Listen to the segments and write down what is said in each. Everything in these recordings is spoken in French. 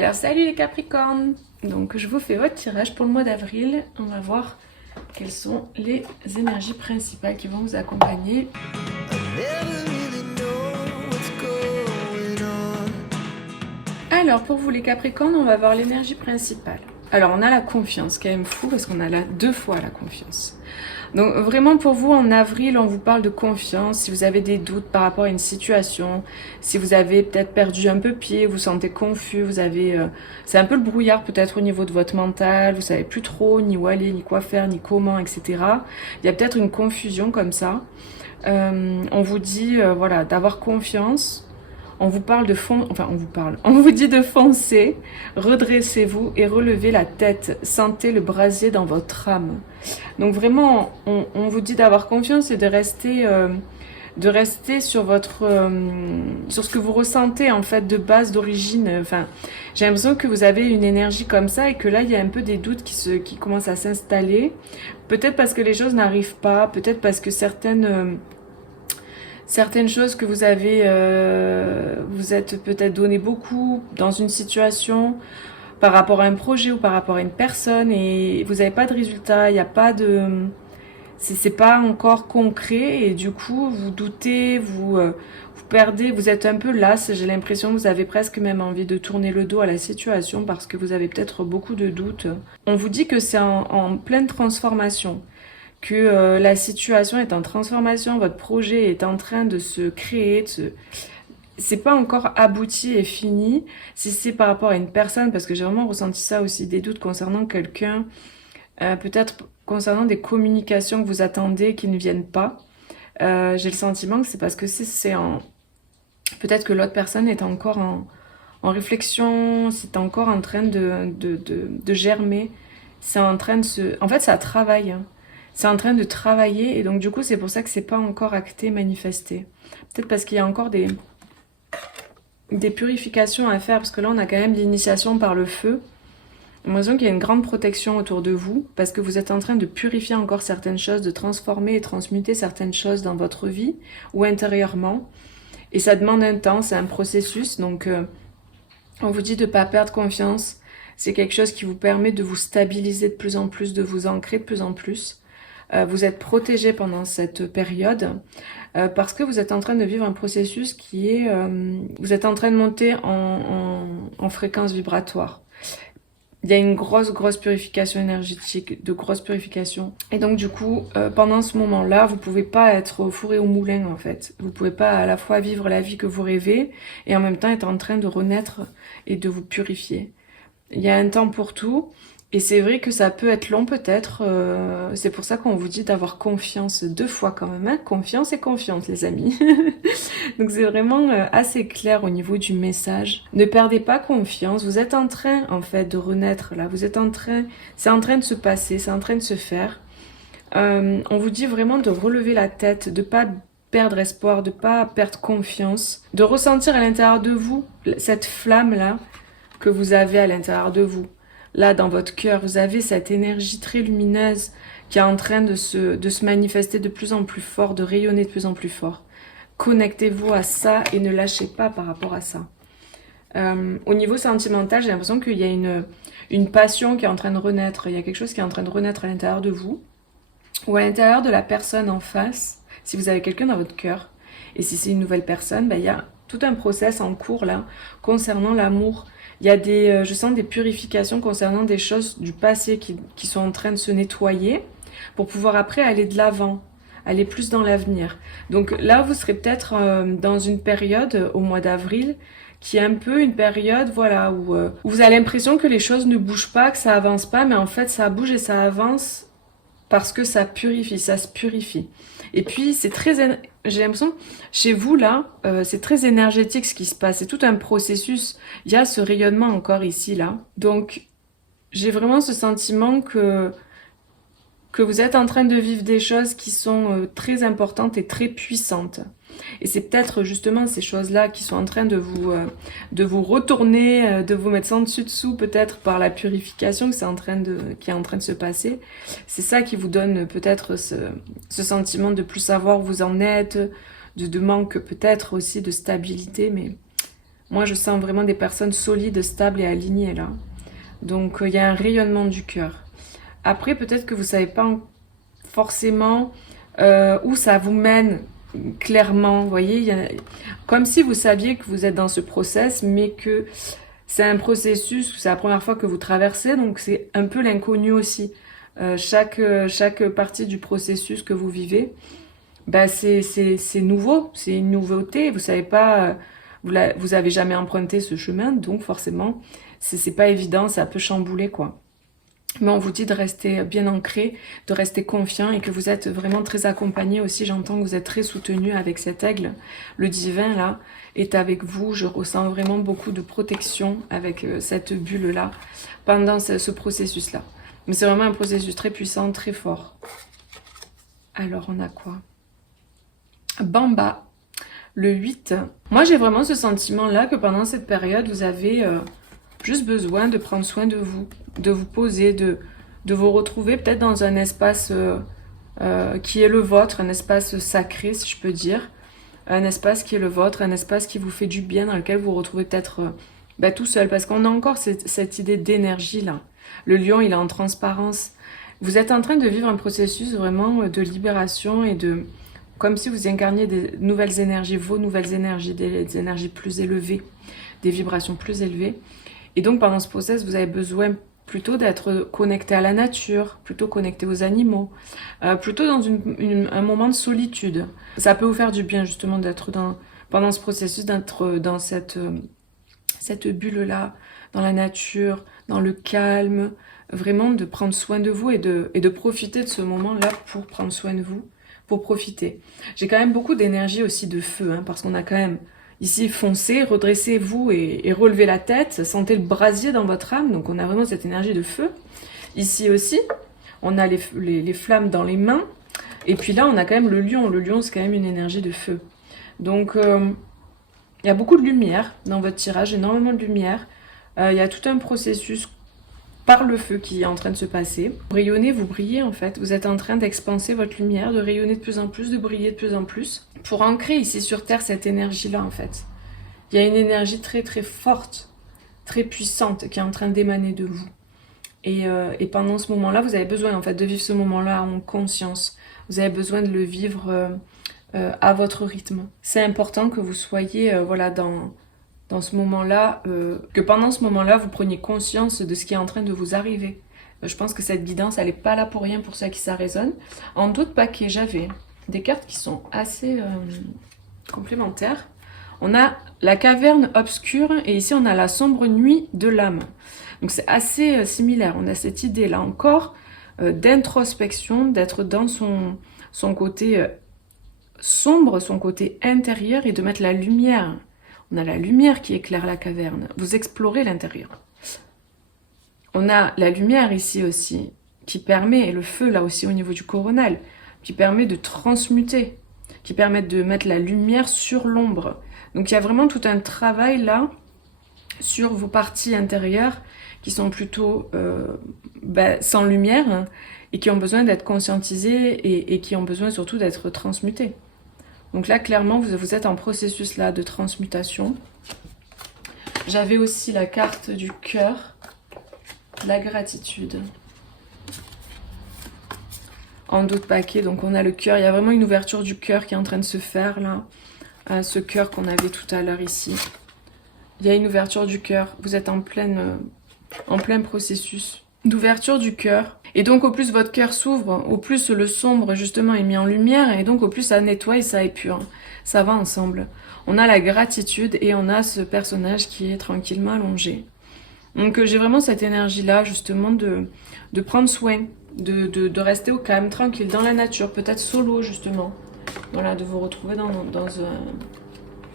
Alors salut les Capricornes, donc je vous fais votre tirage pour le mois d'avril. On va voir quelles sont les énergies principales qui vont vous accompagner. Alors pour vous les Capricornes, on va voir l'énergie principale. Alors on a la confiance, quand même fou parce qu'on a là 2 fois la confiance. Donc vraiment pour vous en avril on vous parle de confiance, si vous avez des doutes par rapport à une situation, si vous avez peut-être perdu un peu pied, vous sentez confus, vous avez c'est un peu le brouillard peut-être au niveau de votre mental, vous savez plus trop ni où aller, ni quoi faire, ni comment, etc. Il y a peut-être une confusion comme ça. On vous dit voilà d'avoir confiance. On vous parle de on vous dit de foncer, redressez-vous et relevez la tête, sentez le brasier dans votre âme. Donc vraiment, on vous dit d'avoir confiance et de rester sur votre, sur ce que vous ressentez en fait de base, d'origine. Enfin, j'ai l'impression que vous avez une énergie comme ça et que là il y a un peu des doutes qui commencent à s'installer. Peut-être parce que les choses n'arrivent pas, peut-être parce que certaines choses que vous avez, vous êtes peut-être donné beaucoup dans une situation par rapport à un projet ou par rapport à une personne et vous n'avez pas de résultat, il n'y a pas de... C'est pas encore concret et du coup vous doutez, vous perdez, vous êtes un peu las, j'ai l'impression que vous avez presque même envie de tourner le dos à la situation parce que vous avez peut-être beaucoup de doutes. On vous dit que c'est en pleine transformation, que la situation est en transformation, votre projet est en train de se créer, c'est pas encore abouti et fini. Si c'est par rapport à une personne, parce que j'ai vraiment ressenti ça aussi, des doutes concernant quelqu'un, peut-être concernant des communications que vous attendez qui ne viennent pas. J'ai le sentiment que c'est parce que c'est en... Peut-être que l'autre personne est encore en réflexion, c'est encore en train de germer, c'est en train de se... En fait, ça travaille, hein. C'est en train de travailler et donc du coup c'est pour ça que c'est pas encore acté, manifesté. Peut-être parce qu'il y a encore des purifications à faire parce que là on a quand même l'initiation par le feu. J'ai l'impression qu'il y a une grande protection autour de vous parce que vous êtes en train de purifier encore certaines choses, de transformer et transmuter certaines choses dans votre vie ou intérieurement. Et ça demande un temps, c'est un processus donc on vous dit de ne pas perdre confiance. C'est quelque chose qui vous permet de vous stabiliser de plus en plus, de vous ancrer de plus en plus. Vous êtes protégé pendant cette période parce que vous êtes en train de vivre un processus qui est... vous êtes en train de monter en fréquence vibratoire. Il y a une grosse purification énergétique, de grosse purification. Et donc du coup, pendant ce moment-là, vous pouvez pas être au four et au moulin en fait. Vous pouvez pas à la fois vivre la vie que vous rêvez et en même temps être en train de renaître et de vous purifier. Il y a un temps pour tout. Et c'est vrai que ça peut être long peut-être, c'est pour ça qu'on vous dit d'avoir confiance 2 fois quand même, hein. Confiance et confiance les amis. Donc c'est vraiment assez clair au niveau du message. Ne perdez pas confiance, vous êtes en train en fait de renaître là, vous êtes en train, c'est en train de se passer, c'est en train de se faire. On vous dit vraiment de relever la tête, de pas perdre espoir, de pas perdre confiance, de ressentir à l'intérieur de vous cette flamme là que vous avez à l'intérieur de vous. Là, dans votre cœur, vous avez cette énergie très lumineuse qui est en train de se manifester de plus en plus fort, de rayonner de plus en plus fort. Connectez-vous à ça et ne lâchez pas par rapport à ça. Au niveau sentimental, j'ai l'impression qu'il y a une passion qui est en train de renaître. Il y a quelque chose qui est en train de renaître à l'intérieur de vous ou à l'intérieur de la personne en face. Si vous avez quelqu'un dans votre cœur et si c'est une nouvelle personne, ben, il y a tout un process en cours là concernant l'amour. Il y a je sens des purifications concernant des choses du passé qui sont en train de se nettoyer pour pouvoir après aller de l'avant, aller plus dans l'avenir. Donc là, vous serez peut-être dans une période au mois d'avril qui est un peu une période voilà, où vous avez l'impression que les choses ne bougent pas, que ça avance pas, mais en fait ça bouge et ça avance parce que ça purifie, ça se purifie. Et puis c'est très, j'ai l'impression, chez vous là, c'est très énergétique ce qui se passe, c'est tout un processus, il y a ce rayonnement encore ici là. Donc j'ai vraiment ce sentiment que vous êtes en train de vivre des choses qui sont très importantes et très puissantes. Et c'est peut-être justement ces choses-là qui sont en train de vous retourner, de vous mettre sans dessus dessous, peut-être par la purification qui est en train de se passer. C'est ça qui vous donne peut-être ce sentiment de plus savoir où vous en êtes, de manque peut-être aussi de stabilité, mais Moi, je sens vraiment des personnes solides, stables et alignées là. Donc, il y a un rayonnement du cœur. Après, peut-être que vous ne savez pas forcément où ça vous mène clairement. Vous voyez, comme si vous saviez que vous êtes dans ce process, mais que c'est un processus, c'est la première fois que vous traversez, donc c'est un peu l'inconnu aussi. Chaque partie du processus que vous vivez, bah c'est nouveau, c'est une nouveauté. Vous savez pas, vous avez jamais emprunté ce chemin, donc forcément, c'est pas évident, ça peut chambouler quoi. Mais on vous dit de rester bien ancré, de rester confiant et que vous êtes vraiment très accompagné aussi. J'entends que vous êtes très soutenu avec cet aigle. Le divin là est avec vous. Je ressens vraiment beaucoup de protection avec cette bulle là pendant ce processus là. Mais c'est vraiment un processus très puissant, très fort. Alors on a quoi? Bamba, le 8. Moi j'ai vraiment ce sentiment là que pendant cette période vous avez juste besoin de prendre soin de vous poser, de vous retrouver peut-être dans un espace qui est le vôtre, un espace sacré si je peux dire, un espace qui est le vôtre, un espace qui vous fait du bien, dans lequel vous vous retrouvez peut-être tout seul, parce qu'on a encore cette idée d'énergie là. Le lion il est en transparence. Vous êtes en train de vivre un processus vraiment de libération et de... Comme si vous incarniez des nouvelles énergies, vos nouvelles énergies, des énergies plus élevées, des vibrations plus élevées. Et donc pendant ce process, vous avez besoin plutôt d'être connecté à la nature, plutôt connecté aux animaux, plutôt dans un moment de solitude. Ça peut vous faire du bien justement d'être pendant ce processus, d'être dans cette bulle-là, dans la nature, dans le calme, vraiment de prendre soin de vous et de profiter de ce moment-là pour prendre soin de vous, pour profiter. J'ai quand même beaucoup d'énergie aussi de feu, hein, parce qu'on a quand même ici foncé, redressez-vous et relevez la tête, sentez le brasier dans votre âme, donc on a vraiment cette énergie de feu. Ici aussi, on a les flammes dans les mains, et puis là on a quand même le lion c'est quand même une énergie de feu. Donc il y a beaucoup de lumière dans votre tirage, énormément de lumière, il y a tout un processus par le feu qui est en train de se passer. Vous rayonnez, vous brillez en fait. Vous êtes en train d'expanser votre lumière, de rayonner de plus en plus, de briller de plus en plus. Pour ancrer ici sur Terre cette énergie-là en fait. Il y a une énergie très très forte, très puissante qui est en train d'émaner de vous. Et pendant ce moment-là, vous avez besoin en fait de vivre ce moment-là en conscience. Vous avez besoin de le vivre à votre rythme. C'est important que vous soyez voilà, dans ce moment-là, que pendant ce moment-là, vous preniez conscience de ce qui est en train de vous arriver. Je pense que cette guidance, elle n'est pas là pour rien, pour ça qui ça résonne. En d'autres paquets, j'avais des cartes qui sont assez complémentaires. On a la caverne obscure et ici on a la sombre nuit de l'âme. Donc c'est assez similaire. On a cette idée là encore d'introspection, d'être dans son côté sombre, son côté intérieur et de mettre la lumière. On a la lumière qui éclaire la caverne. Vous explorez l'intérieur. On a la lumière ici aussi, qui permet, et le feu là aussi au niveau du coronal, qui permet de transmuter, qui permet de mettre la lumière sur l'ombre. Donc il y a vraiment tout un travail là sur vos parties intérieures qui sont plutôt sans lumière hein, et qui ont besoin d'être conscientisées et qui ont besoin surtout d'être transmutées. Donc là, clairement, vous êtes en processus là de transmutation. J'avais aussi la carte du cœur, la gratitude. En d'autres paquets, donc on a le cœur. Il y a vraiment une ouverture du cœur qui est en train de se faire là. Ce cœur qu'on avait tout à l'heure ici. Il y a une ouverture du cœur. Vous êtes en plein processus d'ouverture du cœur. Et donc au plus votre cœur s'ouvre, au plus le sombre justement est mis en lumière et donc au plus ça nettoie et ça épure. Ça va ensemble. On a la gratitude et on a ce personnage qui est tranquillement allongé. Donc j'ai vraiment cette énergie là justement de prendre soin, de rester au calme, tranquille, dans la nature, peut-être solo justement. Voilà, de vous retrouver dans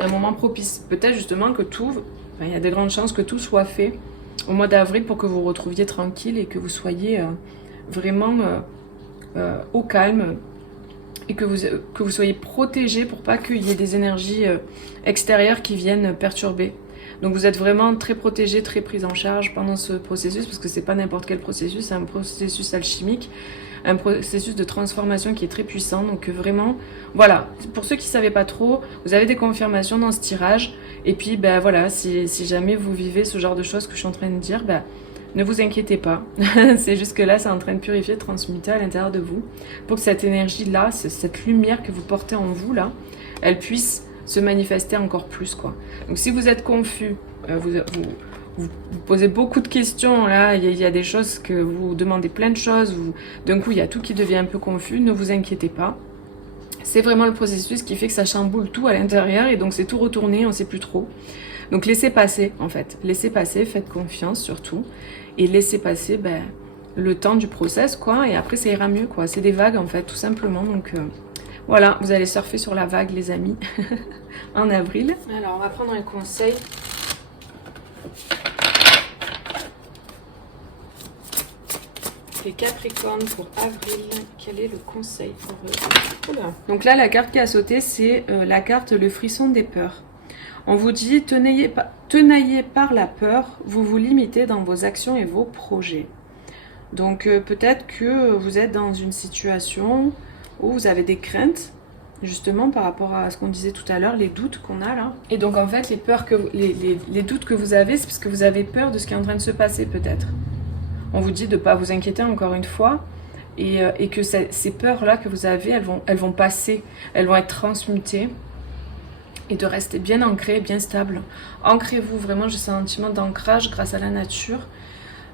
un moment propice. Peut-être justement que il y a de grandes chances que tout soit fait au mois d'avril pour que vous vous retrouviez tranquille et que vous soyez vraiment au calme et que vous soyez protégé pour pas qu'il y ait des énergies extérieures qui viennent perturber. Donc vous êtes vraiment très protégé, très prise en charge pendant ce processus, parce que c'est pas n'importe quel processus, c'est un processus alchimique, un processus de transformation qui est très puissant. Donc vraiment, voilà, pour ceux qui ne savaient pas trop, vous avez des confirmations dans ce tirage. Et puis ben voilà, si jamais vous vivez ce genre de choses que je suis en train de dire, ben, ne vous inquiétez pas. C'est juste que là, c'est en train de purifier, de transmuter à l'intérieur de vous, pour que cette énergie-là, cette lumière que vous portez en vous là, elle puisse se manifester encore plus, quoi. Donc si vous êtes confus, vous posez beaucoup de questions, là, il y a des choses que vous demandez plein de choses, d'un coup il y a tout qui devient un peu confus, ne vous inquiétez pas. C'est vraiment le processus qui fait que ça chamboule tout à l'intérieur et donc c'est tout retourné, on ne sait plus trop. Donc laissez passer en fait, laissez passer, faites confiance surtout et laissez passer ben, le temps du process quoi et après ça ira mieux quoi, c'est des vagues en fait tout simplement donc voilà, vous allez surfer sur la vague les amis en avril. Alors on va prendre un conseil. Les Capricornes pour avril, quel est le conseil pour eux? Donc là, la carte qui a sauté, c'est la carte le frisson des peurs. On vous dit, tenaillez par la peur, vous vous limitez dans vos actions et vos projets. Donc peut-être que vous êtes dans une situation où vous avez des craintes, justement par rapport à ce qu'on disait tout à l'heure, les doutes qu'on a là. Et donc en fait, les peurs les doutes que vous avez, c'est parce que vous avez peur de ce qui est en train de se passer peut-être. On vous dit de ne pas vous inquiéter encore une fois et que ces peurs-là que vous avez, elles vont passer, elles vont être transmutées et de rester bien ancré, bien stable. Ancrez-vous vraiment, j'ai ce sentiment d'ancrage grâce à la nature.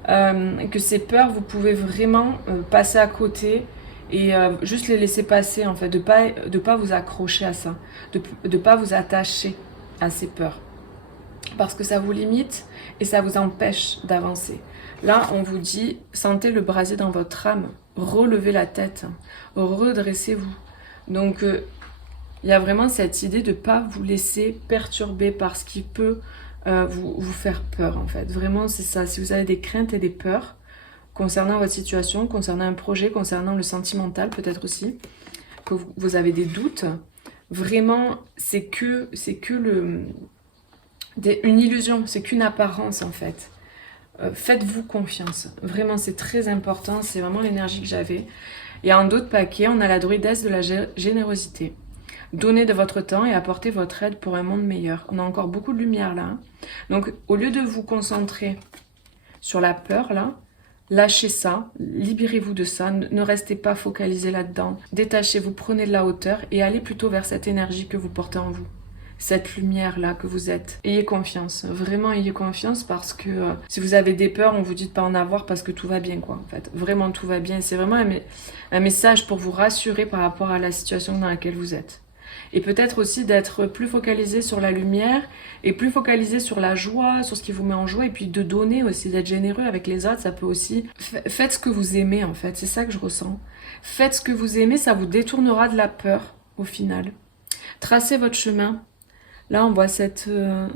Que ces peurs, vous pouvez vraiment passer à côté et juste les laisser passer en fait, de pas vous accrocher à ça, de pas vous attacher à ces peurs. Parce que ça vous limite et ça vous empêche d'avancer. Là, on vous dit, sentez le brasier dans votre âme, relevez la tête, redressez-vous. Donc, il y a vraiment cette idée de ne pas vous laisser perturber par ce qui peut vous faire peur, en fait. Vraiment, c'est ça. Si vous avez des craintes et des peurs concernant votre situation, concernant un projet, concernant le sentimental peut-être aussi, que vous avez des doutes, vraiment, c'est que une illusion, c'est qu'une apparence, en fait. Faites-vous confiance. Vraiment, c'est très important. C'est vraiment l'énergie que j'avais. Et en d'autres paquets, on a la druidesse de la générosité. Donnez de votre temps et apportez votre aide pour un monde meilleur. On a encore beaucoup de lumière là. Donc, au lieu de vous concentrer sur la peur là, lâchez ça, libérez-vous de ça. Ne restez pas focalisé là-dedans. Détachez-vous, prenez de la hauteur et allez plutôt vers cette énergie que vous portez en vous. Cette lumière-là que vous êtes. Ayez confiance, vraiment ayez confiance parce que si vous avez des peurs, on vous dit de pas en avoir parce que tout va bien quoi. En fait, vraiment tout va bien. C'est vraiment un message pour vous rassurer par rapport à la situation dans laquelle vous êtes. Et peut-être aussi d'être plus focalisé sur la lumière et plus focalisé sur la joie, sur ce qui vous met en joie et puis de donner aussi, d'être généreux avec les autres, ça peut aussi... Faites ce que vous aimez en fait, c'est ça que je ressens. Faites ce que vous aimez, ça vous détournera de la peur au final. Tracez votre chemin. Là, on voit cette... je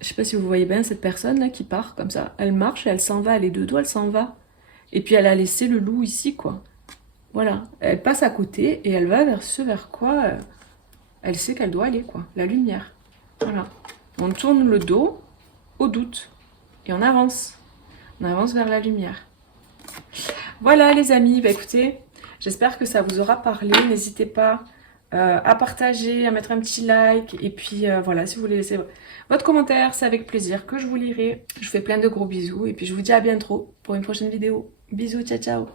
sais pas si vous voyez bien cette personne là qui part comme ça. Elle marche et elle s'en va, elle est de dos, elle s'en va. Et puis elle a laissé le loup ici quoi. Voilà, elle passe à côté et elle va vers ce vers quoi elle sait qu'elle doit aller quoi, la lumière. Voilà, on tourne le dos au doute et on avance. On avance vers la lumière. Voilà les amis, bah écoutez, j'espère que ça vous aura parlé. N'hésitez pas à partager, à mettre un petit like. Et puis voilà, si vous voulez laisser votre commentaire, c'est avec plaisir que je vous lirai. Je vous fais plein de gros bisous et puis je vous dis à bientôt pour une prochaine vidéo. Bisous, ciao ciao.